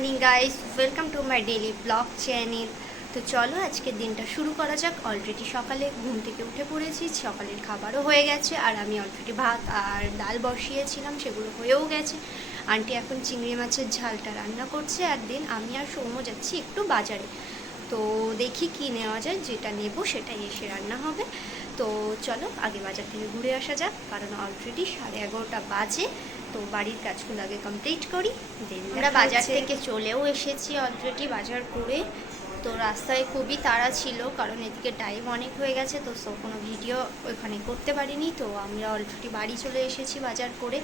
Morning guys welcome to my daily blog channel তো চলো, আজকের দিনটা শুরু করা যাক। অলরেডি সকালে ঘুম থেকে উঠে পড়েছি, সকালের খাবারও হয়ে গেছে, আর আমি অলরেডি ভাত আর ডাল বসিয়েছিলাম, সেগুলো হয়েও গেছে। আন্টি এখন চিংড়ি মাছের ঝালটা রান্না করছে আর দিন আমি আর সৌম্য যাচ্ছি একটু বাজারে। তো দেখি কি নেওয়া যায়, যেটা নেব সেটাই এসে রান্না হবে। তো চলো, আগে বাজার থেকে ঘুরে আসা যাক, কারণ অলরেডি সাড়ে এগারোটা বাজে। তো বাড়ির কাজগুলো আগে কমপ্লিট করি দেন আমরা বাজার থেকে চলেও এসেছি অলরেডি বাজার করে। তো রাস্তায় খুবই তাড়া ছিল কারণ এদিকে টাইম অনেক হয়ে গেছে তো সো কোনো ভিডিও ওইখানে করতে পারিনি। তো আমরা অলরেডি বাড়ি চলে এসেছি বাজার করে।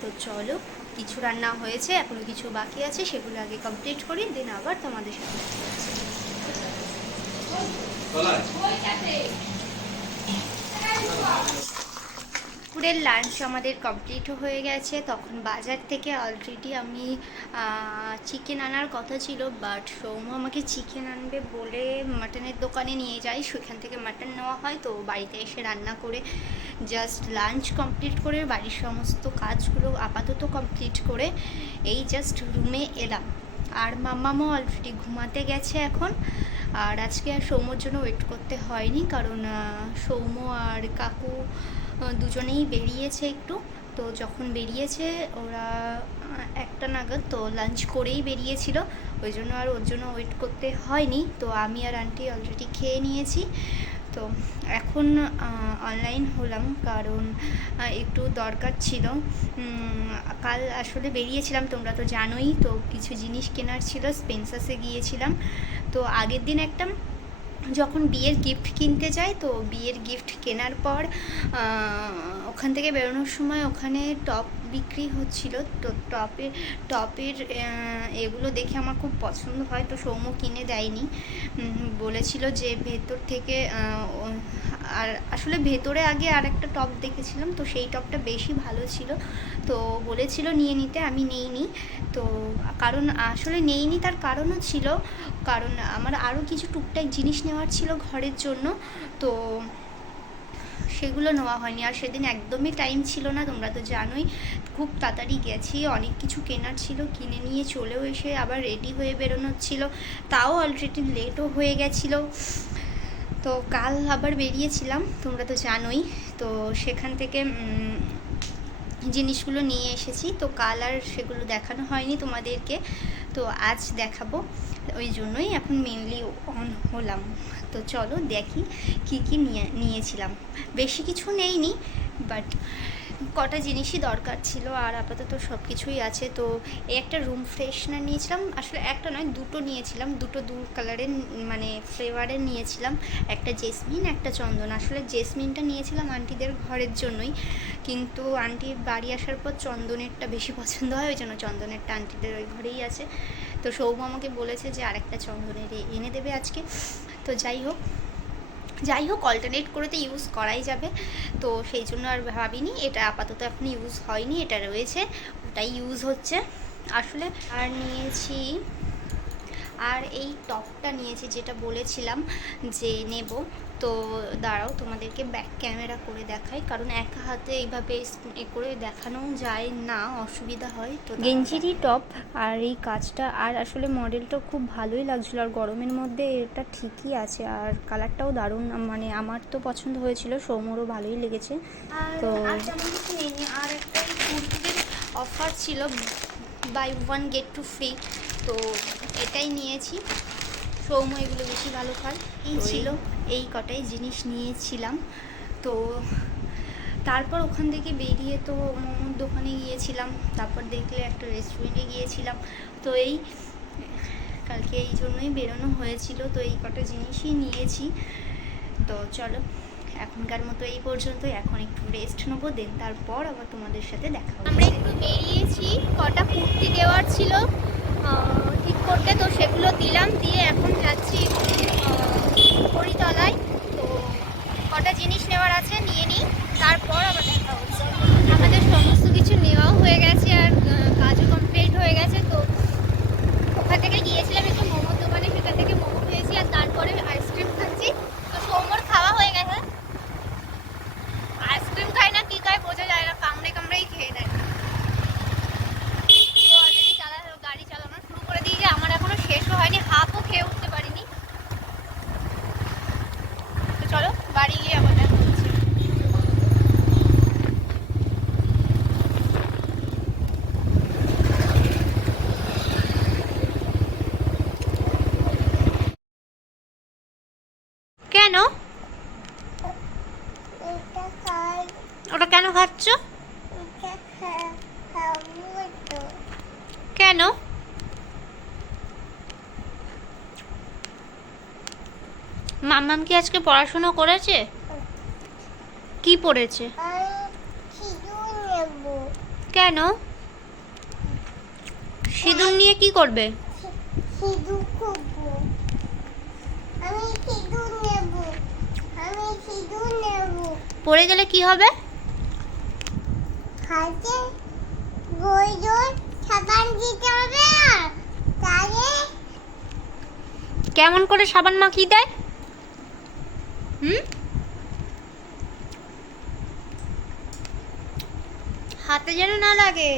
তো চলো কিছু রান্না হয়েছে এখনও কিছু বাকি আছে সেগুলো আগে কমপ্লিট করি দেন আবার তোমাদের সাথে। দুপুরের লাঞ্চ আমাদের কমপ্লিট হয়ে গেছে। তখন বাজার থেকে অলরেডি আমি চিকেন আনার কথা ছিল বাট সৌম্য আমাকে চিকেন আনবে বলে মাটনের দোকানে নিয়ে যাই সেখান থেকে মাটন নেওয়া হয়, তো বাড়িতে এসে রান্না করে জাস্ট লাঞ্চ কমপ্লিট করে বাড়ির সমস্ত কাজগুলো আপাতত কমপ্লিট করে এই জাস্ট রুমে এলাম। আর মাম্মামও অলরেডি ঘুমাতে গেছে এখন। আর আজকে আর সৌম্যর জন্য ওয়েট করতে হয়নি, কারণ সৌম্য আর কাকু দুজনেই বেরিয়েছে একটু। তো যখন বেরিয়েছে, ওরা একটা নাগাদ তো লাঞ্চ করেই বেরিয়েছিল। ওই জন্য আর ওর জন্য ওয়েট করতে হয়নি। তো আমি আর আন্টি অলরেডি খেয়ে নিয়েছি। তো এখন অনলাইন হলাম কারণ একটু দরকার ছিল। কাল আসলে বেরিয়েছিলাম, তোমরা তো জানোই। তো কিছু জিনিস কেনার ছিল স্পেন্সাসে গিয়েছিলাম। তো আগের দিন একটা যখন বিয়ের গিফট কিনতে যাই, তো বিয়ের গিফট কেনার পর ওখান থেকে বেরোনোর সময় ওখানে টপ বিক্রি হচ্ছিল। তো টপের টপের এগুলো দেখে আমার খুব পছন্দ হয়। তো সৌম্য কিনে দেয়নি। বলেছিল যে ভেতর থেকে আর আসলে ভেতরে আগে আর একটা টপ দেখেছিলাম, তো সেই টপটা বেশি ভালো ছিল। তো বলেছিল নিয়ে নিতে, আমি নেইনি। তো কারণ আসলে নেইনি তার কারণও ছিল, কারণ আমার আরও কিছু টুকটাক জিনিস নেওয়ার ছিল ঘরের জন্য, তো সেগুলো নেওয়া হয়নি। আর সেদিন একদমই টাইম ছিল না, তোমরা তো জানোই, খুব তাড়াতাড়ি গেছি, অনেক কিছু কেনার ছিল, কিনে নিয়ে চলেও এসে আবার রেডি হয়ে বেরোনোর ছিল। তাও অলরেডি লেটও হয়ে গেছিল। তো কাল আবার বেরিয়েছিলাম, তোমরা তো জানোই। তো সেখান থেকে জিনিসগুলো নিয়ে এসেছি। তো কাল আর সেগুলো দেখানো হয়নি তোমাদেরকে। তো আজ দেখাবো। ওই জন্যই এখন মেনলি অন হলাম। তো চলো দেখি কি কি নিয়ে, নিয়েছিলাম। বেশি কিছু নেইনি বাট কটা জিনিসই দরকার ছিল আর আপাতত সব কিছুই আছে। তো এই একটা রুম ফ্রেশনার নিয়েছিলাম। আসলে একটা নয়, দুটো নিয়েছিলাম। দুটো দু কালারের মানে ফ্লেভারের নিয়েছিলাম। একটা জেসমিন একটা চন্দন। আসলে জেসমিনটা নিয়েছিলাম আন্টিদের ঘরের জন্যই। কিন্তু আন্টি বাড়ি আসার পর চন্দনেরটা বেশি পছন্দ হয়, ওই জন্য চন্দনেরটা আন্টিদের ওই ঘরেই আছে। তো সৌম আমাকে বলেছে যে আরেকটা চন্দনের এনে দেবে আজকে। তো যাই হোক যাই হোক অল্টারনেট করে তো ইউজ করাই যাবে। তো সেই জন্য আর ভাবিনি, এটা আপাতত এখন ইউজ হয়নি, এটা রয়েছে, ওটাই ইউজ হচ্ছে। আসলে আর নিয়েছি, আর এই টপটা নিয়েছি, যেটা বলেছিলাম যে নেব। তো দাঁড়াও তোমাদেরকে ব্যাক ক্যামেরা করে দেখাই কারণ একা হাতে এইভাবে এ করে দেখানো যায় না অসুবিধা হয় তো গেঞ্জিরই টপ আর এই কাজটা আর আসলে মডেলটা খুব ভালোই লাগছিল আর গরমের মধ্যে এটা ঠিকই আছে আর কালারটাও দারুণ মানে আমার তো পছন্দ হয়েছিল সৌমরও ভালোই লেগেছে তো আর একটা কুর্তির অফার ছিল buy one get two free তো এটাই নিয়েছি সৌম্য এগুলো বেশি ভালো খায় এই ছিল। এই কটাই জিনিস নিয়েছিলাম। তো তারপর ওখান থেকে বেরিয়ে তো মোমোর দোকানে গিয়েছিলাম, তারপর দেখলে একটা রেস্টুরেন্টে গিয়েছিলাম। তো এই কালকে এই জন্যই বেরোনো হয়েছিল, তো এই কটা জিনিসই নিয়েছি। তো চলো, এখনকার মতো এই পর্যন্ত এখন একটু রেস্ট নেব দেন তারপর আবার তোমাদের সাথে দেখা আমরা একটু বেরিয়েছি, কটা কুর্তি দেওয়ার ছিল ঠিক করতে, তো সেগুলো দিলাম, দিয়ে এখন যাচ্ছি। হরিতলায় তো কটা জিনিস নেওয়ার আছে নিয়ে নিই তারপর আবার দেখা হচ্ছে আমাদের সমস্ত কিছু নেওয়াও হয়ে গেছে আর আহ, কাজও কমপ্লিট হয়ে গেছে তো ওখান থেকে গিয়েছিলাম একটু মোমোর দোকানে সেখান থেকে মোমো খেয়েছি আর তারপরে আইসক্রিম খাচ্ছি তো সৌম্যর খাওয়া হয়ে গেছে আইসক্রিম খায় না কি খায় বোঝা যায় না কামড়ে কামড়েই খেয়ে নেয় তো অলরেডি চালা গাড়ি চালানো শুরু করে দিয়ে ওটা কেন খাচ্ছ? কেন? মাম্মাম কি আজকে পড়াশোনা করেছে? কি পড়েছে? কেন? সিঁদুর নিয়ে কি করবে? পড়ে গেলে কি হবে? হাতে গোজর সাবান দিতে হবে আর তাহলে কেমন করে সাবান মাখিয়ে দেয়? হুম? হাতে যেন না লাগে।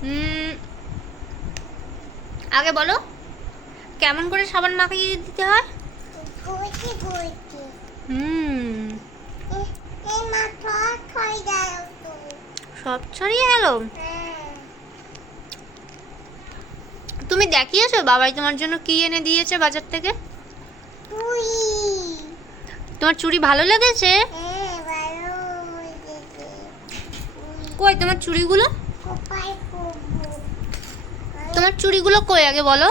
হুম। আগে বলো কেমন করে সাবান মাখিয়ে দিতে হয়? হুম এই মাথা খাই দাও তো সব ছড়িয়ে গেল? তুমি দেখিয়েছো? বাবাই তোমার জন্য কি এনে দিয়েছে বাজার থেকে? তোমার চুড়ি ভালো লেগেছে? কই, তোমার চুড়িগুলো? তোমার চুড়িগুলো কই? আগে বলো।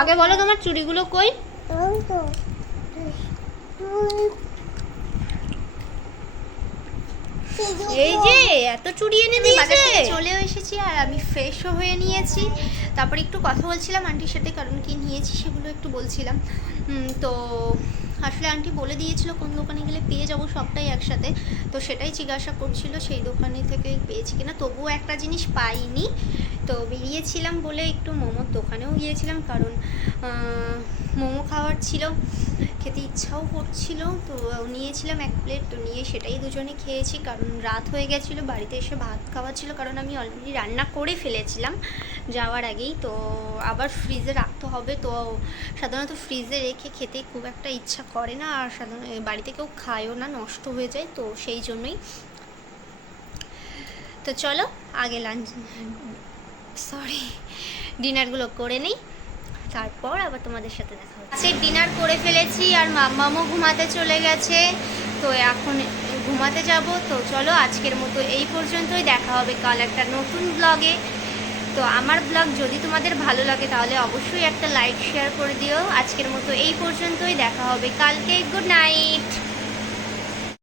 আগে বলো তোমার চুড়িগুলো কই? এই যে এত চুড়ি এনে দিয়েছে চলেও এসেছি আর আমি ফ্রেশও হয়ে নিয়েছি। তারপরে একটু কথা বলছিলাম আন্টির সাথে কারণ কি নিয়েছি সেগুলো একটু বলছিলাম। তো আসলে আন্টি বলে দিয়েছিল কোন দোকানে গেলে পেয়ে যাব সবটাই একসাথে। তো সেটাই জিজ্ঞাসা করছিল সেই দোকানে থেকে পেয়েছি কিনা। তবুও একটা জিনিস পাইনি। তো বেরিয়েছিলাম বলে একটু মোমোর দোকানেও গিয়েছিলাম কারণ মোমো খাওয়ার ছিল, খেতে ইচ্ছাও করছিল, তো নিয়েছিলাম এক প্লেট তো নিয়ে সেটাই দুজনে খেয়েছি। কারণ রাত হয়ে গেছিল, বাড়িতে এসে ভাত খাওয়া ছিল, কারণ আমি অলরেডি রান্না করে ফেলেছিলাম যাওয়ার আগেই। তো আবার ফ্রিজে রাখতে হবে, তো সাধারণত ফ্রিজে রেখে খেতে খুব একটা ইচ্ছা করে না, আর সাধারণ বাড়িতে কেউ খায়ও না, নষ্ট হয়ে যায়, তো সেই জন্যই। তো চলো, আগে লাঞ্চ সরি ডিনারগুলো করে নিই। তারপর আবার তোমাদের সাথে দেখা আজকে ডিনার করে ফেলেছি আর মাম্মামও ঘুমাতে চলে গেছে, তো এখন ঘুমাতে যাব। তো চলো আজকের মতো এই পর্যন্তই, দেখা হবে কাল একটা নতুন ব্লগে তো আমার ব্লগ যদি তোমাদের ভালো লাগে তাহলে অবশ্যই একটা লাইক শেয়ার করে দিও। আজকের মতো এই পর্যন্তই, দেখা হবে কালকে। Good night